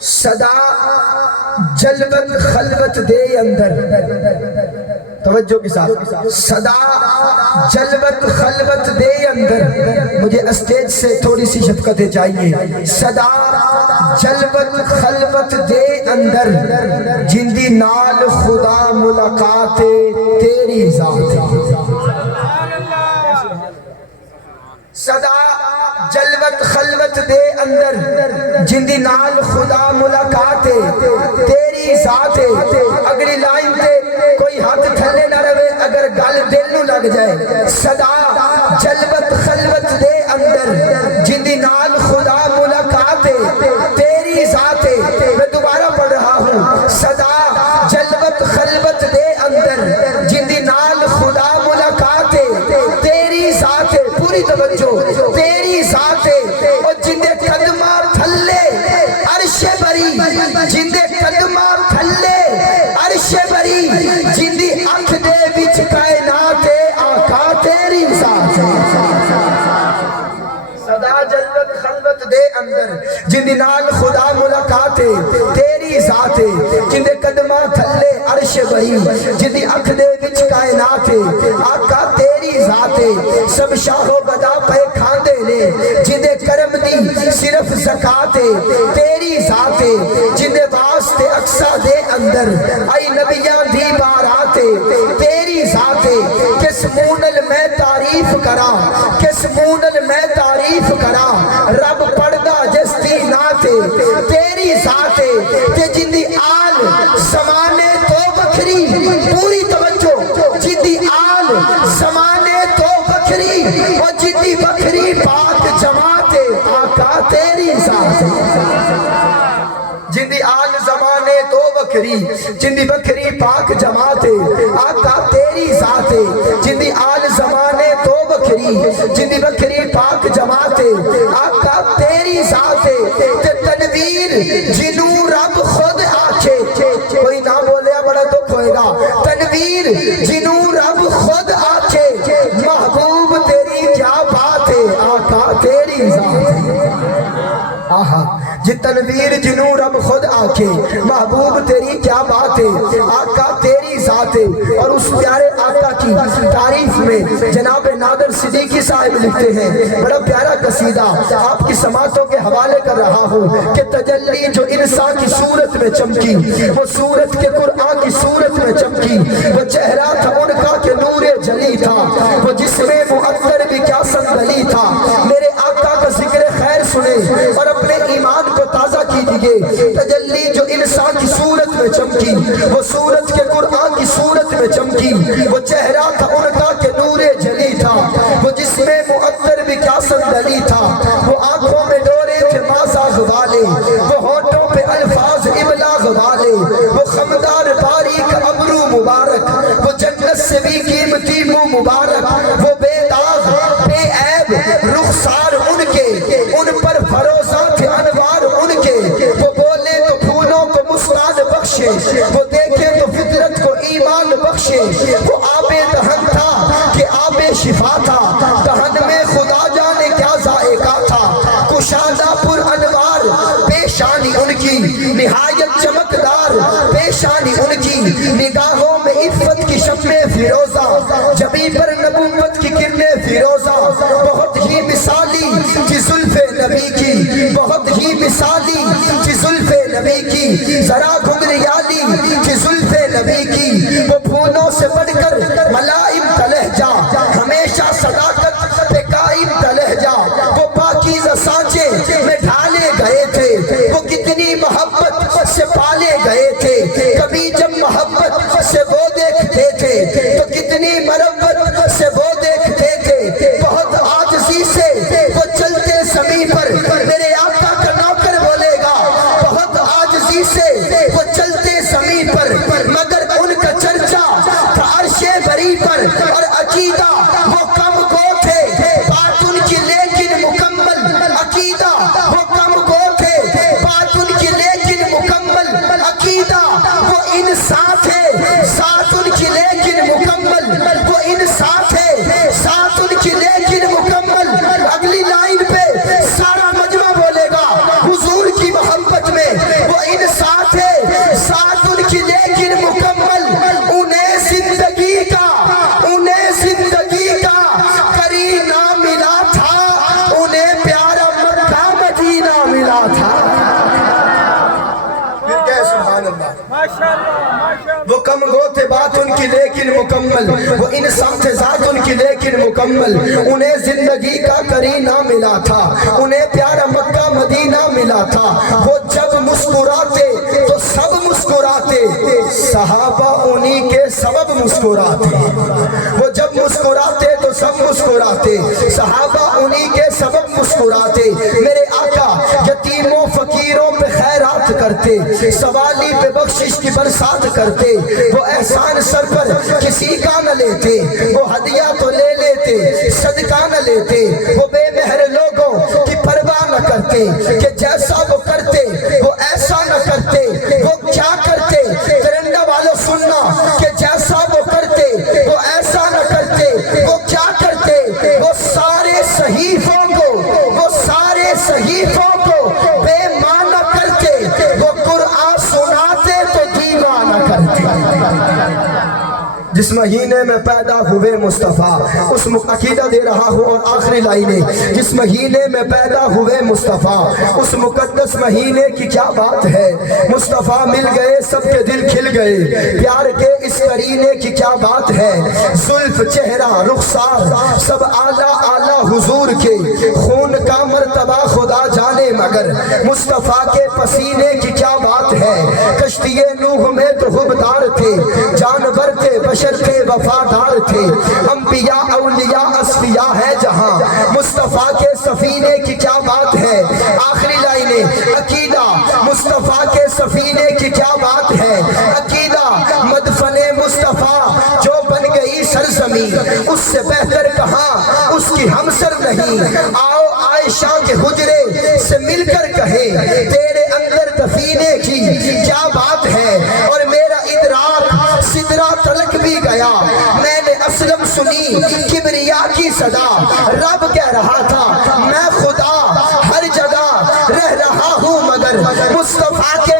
صدا جلوت خلوت دے اندر، توجہ کے ساتھ، صدا جلوت خلوت دے اندر، مجھے اسٹیج سے تھوڑی سی شفقتیں چاہیے، صدا جلوت خلوت دے اندر، جندی نال خدا ملاقات تیری ذات، صدا جلوت خلوت دے اندر، جندی نال خدا ملاقات تیری ذات، اگلی لائن تے کوئی ہاتھ تھلے نہ رہے اگر گل دل نو لگ جائے، صدا جلوت خلوت دے اندر، جندی نال خدا ملاقات تیری ذات، میں دوبارہ پڑھ رہا ہوں، صدا جلوت خلوت دے اندر، جندی نال خدا ملاقات تیری ذات، پوری توجہ، تیری ذات، اور جندے قدمہ تھلے عرش بری، جندے قدمہ تھلے عرش بری، جندی اکھ دے وچ کائنات آقا تیری ذات، صدا جلوت خلوت دے اندر، جندی نال خدا ملاقات تیری ذات، جندے قدمہ تھلے عرش بری، جندی اکھ دے وچ کائنات آقا تیری ذات، سب شاہ و بدا پہ کھاندے لے، جندے کرم دی صرف زکاة تیری ذات، جندے واسطے اقصا دے اندر آئی نبیان دی بارات تیری ذات، کس مونل میں تعریف کرا، کس مونل میں تعریف کرا، رب پڑھدا جس دی نات تیری ذات، تے جندی آل زمانے تو بکھری، پوری توجہ، جندی آل زمانے تو بکھری، اور جندی بکھری پاک جماعت آقا تیری ذات، جندی آل زمانے تو بکھری، جندی بکھری پاک جماعت آقا تیری ذات، جندی آل زمانے تو بکھری، جندی بکھری پاک جماعت آقا تیری ذات، تے تنویر جنوں رب خود آکھے، کوئی نہ بولیا بڑا دکھ ہوئے گا، تنویر جنوں رب خود آکھے، محبوب تیری کیا بات ہے آقا تیری ذات، آہا جی تنویر جنوں رب خود آکھے، محبوب تیری کیا بات ہے آقا تیری ذات، اور اس پیارے آقا کی تعریف میں جناب نادر صدیقی صاحب لکھتے ہیں بڑا پیارا قصیدہ، آپ کی سماعتوں کے حوالے کر رہا ہوں کہ تجلی جو انسان کی صورت میں چمکی، وہ صورت کے قرآن کی صورت میں چمکی، وہ چہرہ تھا ان کا کہ نور جلی تھا، وہ جسم معطر بھی کیا سنبھلی تھا، میرے آقا کا ذکر خیر سنے اور اپنے ایمان کو تازہ کیجئے، تجلی جو انسان کی صورت میں چمکی، وہ صورت کے قرآن کی صورت میں چمکی، وہ چہرہ تھا ان کا کہ نور جلی تھا، وہ جسم معطر بھی کیا سنبھلی تھا، وہ آنکھوں میں ڈورے تھے مازاغ والے، وہ ہونٹوں پہ الفاظ ابلاغ والے، وہ خمدار باریک ابرو مبارک، وہ جنت سے بھی قیمتی منہ مبارک، وہ بے داغ بے عیب رخسار ان کے، ان پر فروزہ تھے انوار ان کے، وہ بولے تو پھولوں کو مسکان بخشے، وہ دیکھے تو فطرت کو ایمان بخشے، وہ آب دہن تھا کہ آب شفا تھا، دہن میں خدا جانے کیا ذائقہ تھا، کشادہ پر انوار پیشانی ان کی، نہایت چمکدار پیشانی ان کی، نگاہوں میں عفت کی شمع فیروزہ، جبیں پر نبوت کی کرنیں فیروزہ، بہت ہی مثالی کی زلف نبی کی، بہت ہی مثالی کی زلف نبی کی، ذرا گھنگریالی کی زلف نبی کی، وہ پھولوں سے بڑھ کر ملائم کا لہجہ، ہمیشہ صداقت پہ قائم کا لہجہ، وہ پاکیزہ سانچے میں ڈھالے گئے تھے، وہ کتنی محبت سے پالے گئے تھے، کبھی جب محبت سے وہ دیکھتے تھے تو کتنی مربت سے وہ دیکھتے تھے، بہت عاجزی سے وہ چلتے زمین پر، میرے آقا کا نوکر بولے گا، بہت عاجزی سے وہ چلتے زمین پر، مگر ان کا چرچا تھا عرش بری پر، اور عقیدہ وہ کم گو تھے، بات ان کی لیکن مکمل، عقیدہ وہ کم گو تھے، بات ان کی لیکن مکمل، عقیدہ کی لیکن مکمل، وہ انسان تھے ذات ان کی لیکن مکمل، انہیں زندگی کا کرینہ ملا تھا، انہیں پیارا مکہ مدینہ ملا تھا، وہ جب مسکراتے تو سب مسکراتے، صحابہ انہی کے سبب مسکراتے، وہ جب مسکراتے تو سب مسکراتے، صحابہ انہی کے سبب مسکراتے، میرے آقا یتیموں فقیروں پہ خیرات کرتے، سوالی پہ بخشش کی برسات کرتے، وہ احسان سر پر کسی کا نہ لیتے، وہ ہدیہ تو لے لیتے صدقہ نہ لیتے، وہ بے مہر لوگوں کی پرواہ نہ کرتے کہ جیسا وہ کرتے وہ ایسا نہ کرتے، وہ کیا کرتے ترنگا والوں سننا کہ جیسا وہ کرتے وہ ایسا نہ کرتے، وہ کیا کرتے وہ سارے صحیفوں کو بے معنی کرتے، وہ قرآن سناتے تو دیوانہ کرتے۔ جس مہینے میں پیدا ہوئے مصطفیٰ، اس عقیدہ دے رہا ہوں اور آخری لائنیں، جس مہینے میں پیدا ہوئے مصطفیٰ، اس مقدس مہینے کی کیا بات ہے، مصطفیٰ مل گئے سب کے دل کھل گئے، پیار کے اس قرینے کی کیا بات ہے، زلف چہرہ رخسار سب اعلیٰ اعلیٰ حضور کے، خون کا مرتبہ خدا جانے مگر مصطفیٰ کے پسینے کی کیا بات ہے، کشتی نوح میں تو غبار تھے، جانور تھے بشر تھے وفادار تھے، انبیاء اولیاء اصفیاء ہے جہاں، مصطفیٰ کے سفینے کی کیا بات ہے، آخری لائنیں عقیدہ مصطفیٰ کے سفینے کی کیا بات ہے، عقیدہ مدفن مصطفیٰ جو بن گئی سرزمین، اس سے بہتر کہاں اس کی ہمسر نہیں، آؤ عائشہ کے حجرے سے مل کر کہیں تیرے اندر دفینے کی کیا بات ہے، اور میرا ادراک سدرہ تلک بھی گیا، میں نے اسلم سنی کبریا کی صدا، رب کہہ رہا تھا میں خدا ہر جگہ رہ رہا ہوں مگر مصطفیٰ کے